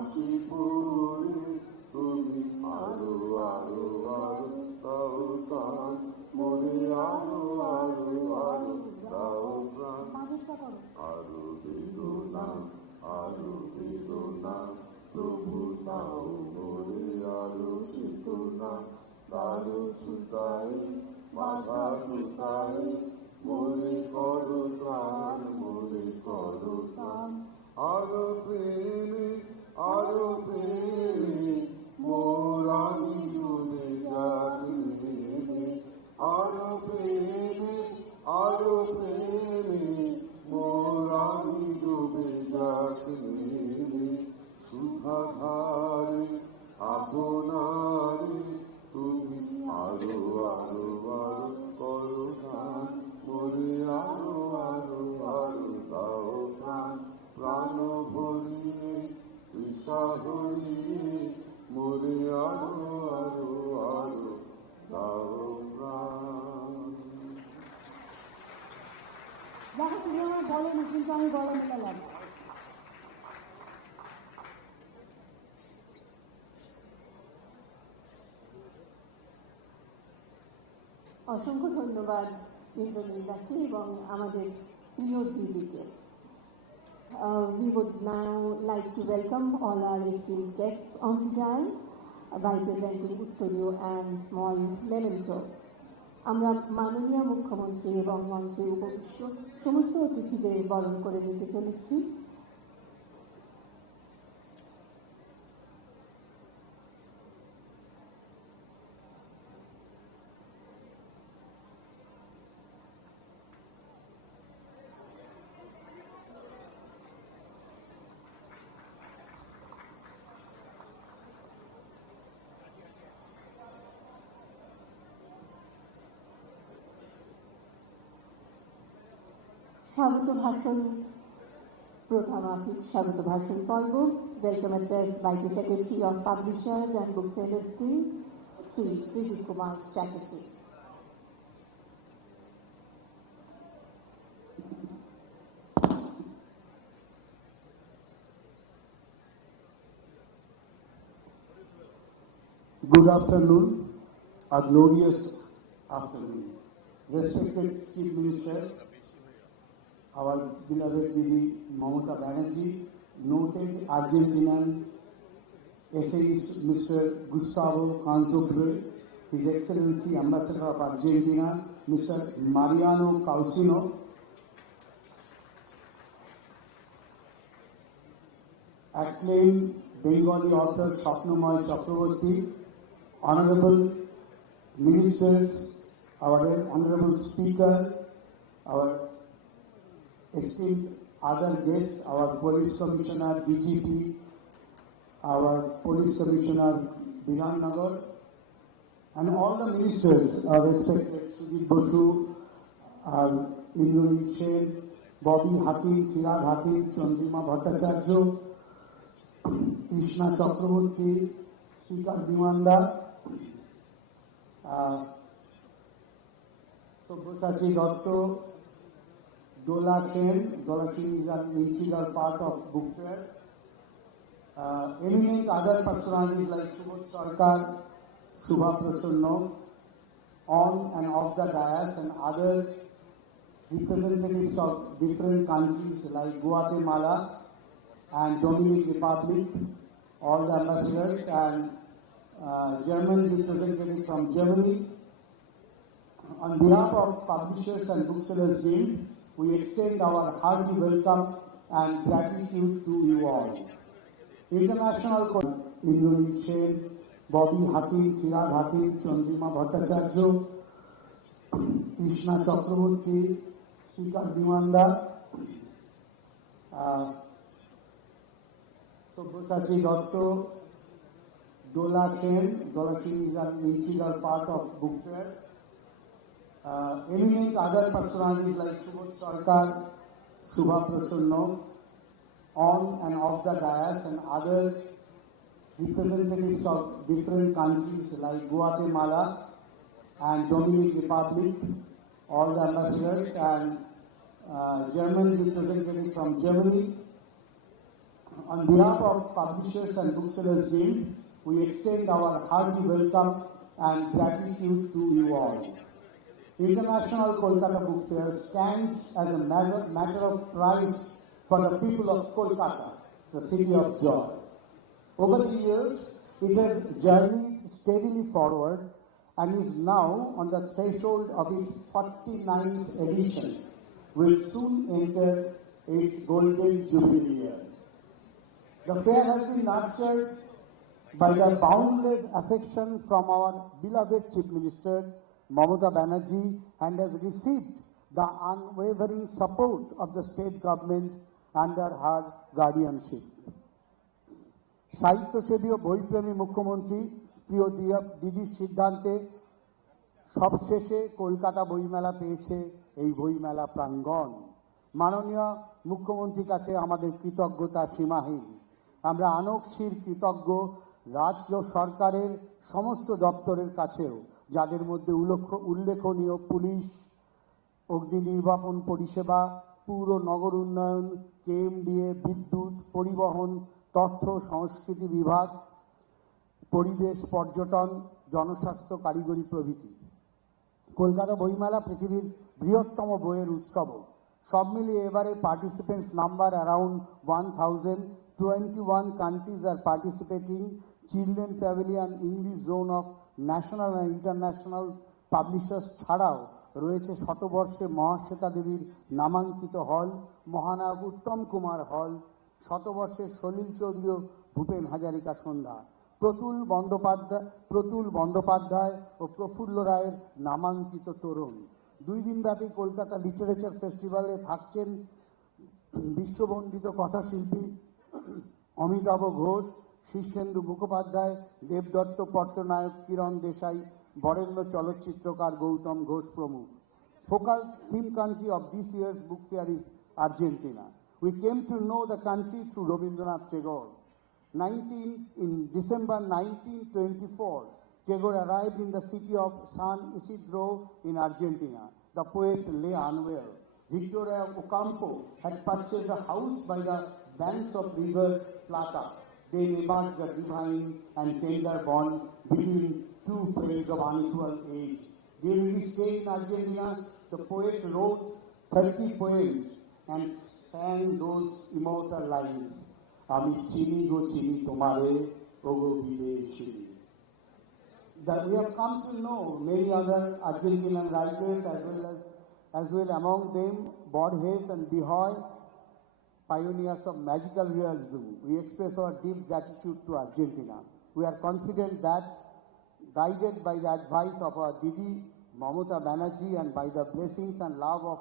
হাসিপুরে তুমি আরো আরো আরো দাও প্রাণ মনে আরো আরো আরো দাও প্রাণ আরো বেদনা আরো বেদনা প্রভু দাও মনে আরো চেতনা দারু সুতায় মাথা দুটায় মনে করো প্রাণ মনে করো প্রাণ আরো প্রেমে আরো প্রেমে মোর আমি ডুবে যাবি আরো প্রেমে আরো প্রেমে মোর আমি ডুবে যাবি সুধাধারে আপনারে তুমি আরো আরো আরো করো প্রাণ মনে আরো আরো আরো দাও প্রাণ প্রাণ ভরিয়ে তৃষা হরিয়ে মনে আরো আরো আরো দাও প্রাণ। দেখো তুমি আমার বলেনি কিন্তু আমি গলা মেলালাম। অসংখ্য ধন্যবাদ ইন্দ্রনীলাকে এবং আমাদের প্রিয় দিদিকে। We would now like to welcome all our esteemed guests on the dais by presenting Uttoriyo and small memento. আমরা মাননীয় মুখ্যমন্ত্রী এবং মঞ্চে উপবিষ্ট সমস্ত অতিথিদের বরণ করে নিতে চলেছি। স্বাগত ভাষণ স্বাগত ভাষণ পর্ব। Welcome address by the secretary of Publishers and Book Sellers Guild Shri Tridip Kumar Chatterjee. Good afternoon, a glorious afternoon. Respected Chief Minister, our beloved Didi Mamata Banerjee, noted Argentinian essayist Mr. Gustavo Canzobre, His Excellency Ambassador of Argentina, Mr. Mariano Causino, acclaimed Bengali author Swapnomoy Chakraborty, Honorable Ministers, our Honorable Speaker, our esteemed other guests, our Police Commissioner DGP, our Police Commissioner Biran Nagar, and all the ministers, our respected Sujit Bosu, Indranil Sen, Bobby Hakim, Chirag Hakim, Chandrima Bhattacharya, Krishna Chakraborty, Srikar Dimanda, Sobhasati Dotto, Dola Sen. Dola Sen is an integral part of book fair. Eminent other personalities like Subodh Sarkar, Shubha Prasanna, on and off the dais, and other representatives of different countries like Guatemala and Dominican Republic, all the ambassadors, and German representative from Germany. On behalf of Publishers and Booksellers Guild, we extend our hearty welcome and gratitude to you all. International Indranil Sen, Bobby Hakim, Chirag Hakim, Chandrima Bhattacharya, Krishna Chakraborty, Srikar Dimanda, Sobhasati Dotto, Dola Sen. Dola Sen is an integral part of book fair. Eminent other personalities like Subodh Sarkar, Shubha Prasanna, on and off the dais, and other representatives of different countries like Guatemala and Dominican Republic, all the ambassadors, and German representative from Germany. On behalf of Publishers and Booksellers Guild, we extend our hearty welcome and gratitude to you all. International Kolkata Book Fair stands as a matter of pride for the people of Kolkata, the city of joy. Over the years, it has journeyed steadily forward and is now on the threshold of its 49th edition, will soon enter its golden jubilee year. The fair has been nurtured by the boundless affection from our beloved Chief Minister, Mamata Banerjee, and has received the unwavering support of the state government under her guardianship. সাহিত্যসেবী ও বইপ্রেমী মুখ্যমন্ত্রী প্রিয় দিদির সিদ্ধান্তে সবশেষে কলকাতা বইমেলা পেয়েছে এই বইমেলা প্রাঙ্গণ। মাননীয় মুখ্যমন্ত্রীর কাছে আমাদের কৃতজ্ঞতা সীমাহীন। আমরা আনকশির কৃতজ্ঞ রাজ্য সরকারের সমস্ত দপ্তরের কাছেও, যাদের মধ্যে উল্লেখনীয় পুলিশ, অগ্নি নির্বাপন পরিষেবা, পুর নগর উন্নয়ন, কেএমডিএ, বিদ্যুৎ, পরিবহন, তথ্য সংস্কৃতি বিভাগ, পরিবেশ, পর্যটন, জনস্বাস্থ্য, কারিগরি প্রভৃতি। কলকাতা বইমেলা পৃথিবীর বৃহত্তম বইয়ের উৎসব। সব মিলিয়ে এবারে participants number around 1000। 21 countries are participating. Children Pavilion, English Zone of national and international publishers ছাড়াও রয়েছে শতবর্ষে মহাশ্বেতা দেবীর নামাঙ্কিত হল, মহানায়ক উত্তম কুমার হল, শতবর্ষের সলিল চৌধুরী ও ভূপেন হাজারিকা সন্ধ্যা, প্রতুল বন্দ্যোপাধ্যায় ও প্রফুল্ল রায়ের নামাঙ্কিত তরুণ। 2 দিনব্যাপী কলকাতা লিটারেচার ফেস্টিভ্যালে থাকছেন বিশ্ববন্দিত কথাশিল্পী অমিতাভ ঘোষ, শীর্ষেন্দু মুখোপাধ্যায়, দেবদত্ত পট্টনায়ক, কিরণ দেশাই, বরেণ্য চলচ্চিত্রকার গৌতম ঘোষ প্রমুখ। Focal theme country of this year's book fair is Argentina. We came to know the country through Rabindranath Tagore. In December 1924, Tagore arrived in the city of San Isidro in Argentina. The poet lay unwell. Victoria Ocampo had purchased a house by the banks of River Plata. They emerged the divine and tender bond between two friends of unequal age. During his stay in Argentina, the poet wrote 30 poems and sang those immortal lines. Ami chini go chini tomare, ogo videshini. That we have come to know many other Argentinian writers as well among them Borges and Bihoy, pioneers of magical realism. We express our deep gratitude to Argentina. We are confident that, guided by the advice of our Didi, Mamata Banerjee, and by the blessings and love of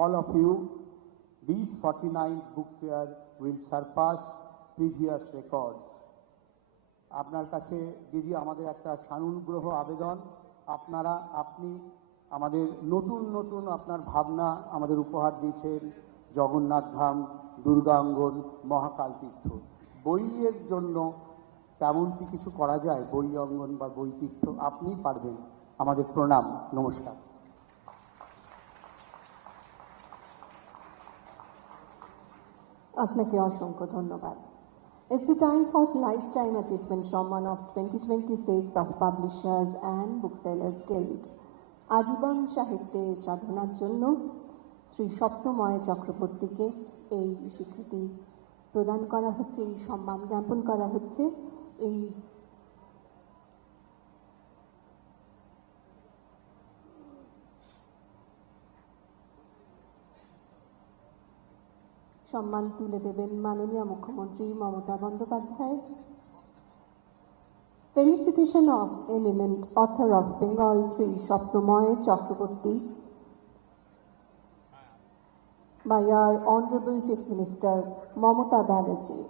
all of you, these 49th book fair will surpass previous records. আপনার কাছে দিদি আমাদের একটা সানুগ্রহ আবেদন, আপনি আমাদের নতুন নতুন আপনার ভাবনা আমাদের উপহার দিয়েছেন। জগন্নাথ ধাম, দুর্গাঙ্গন, মহাকাল তীর্থ। বইয়ের জন্য তেমন কি কিছু করা যায়? বই অঙ্গন বা বই তীর্থ আপনি পারবেন। আমাদের প্রণাম, নমস্কার। আপনাকে অসংখ্য ধন্যবাদ। It's the time for Lifetime Achievement সম্মান of 2026 of Publishers and Booksellers Guild. আজীবন সাহিত্যে সাধনার জন্য শ্রী সপ্তময় চক্রবর্তীকে এই স্বীকৃতি প্রদান করা হচ্ছে, এই সম্মান জ্ঞাপন করা হচ্ছে। এই সম্মান তুলে দেবেন মাননীয় মুখ্যমন্ত্রী মমতা Bandyopadhyay. Felicitation of eminent author of Bengal Sri Shoptomoy Chakraborty by our Honorable Chief Minister Mamata Banerjee.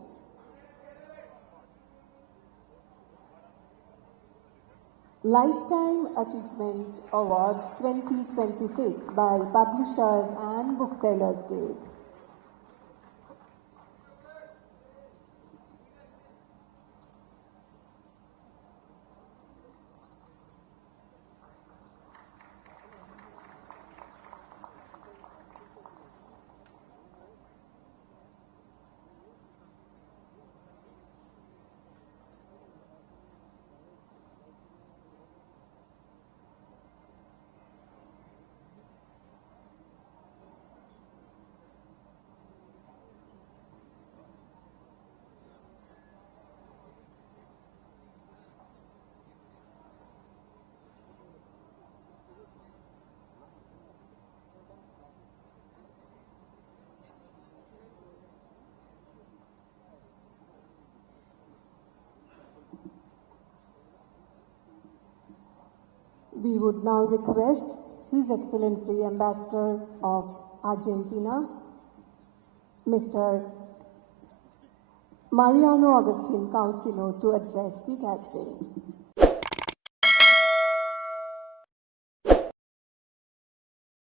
Lifetime Achievement Award 2026 by Publishers and Booksellers Guild. we would now request His Excellency Ambassador of Argentina, Mr. Mariano Agustin Councilor, to address the gathering.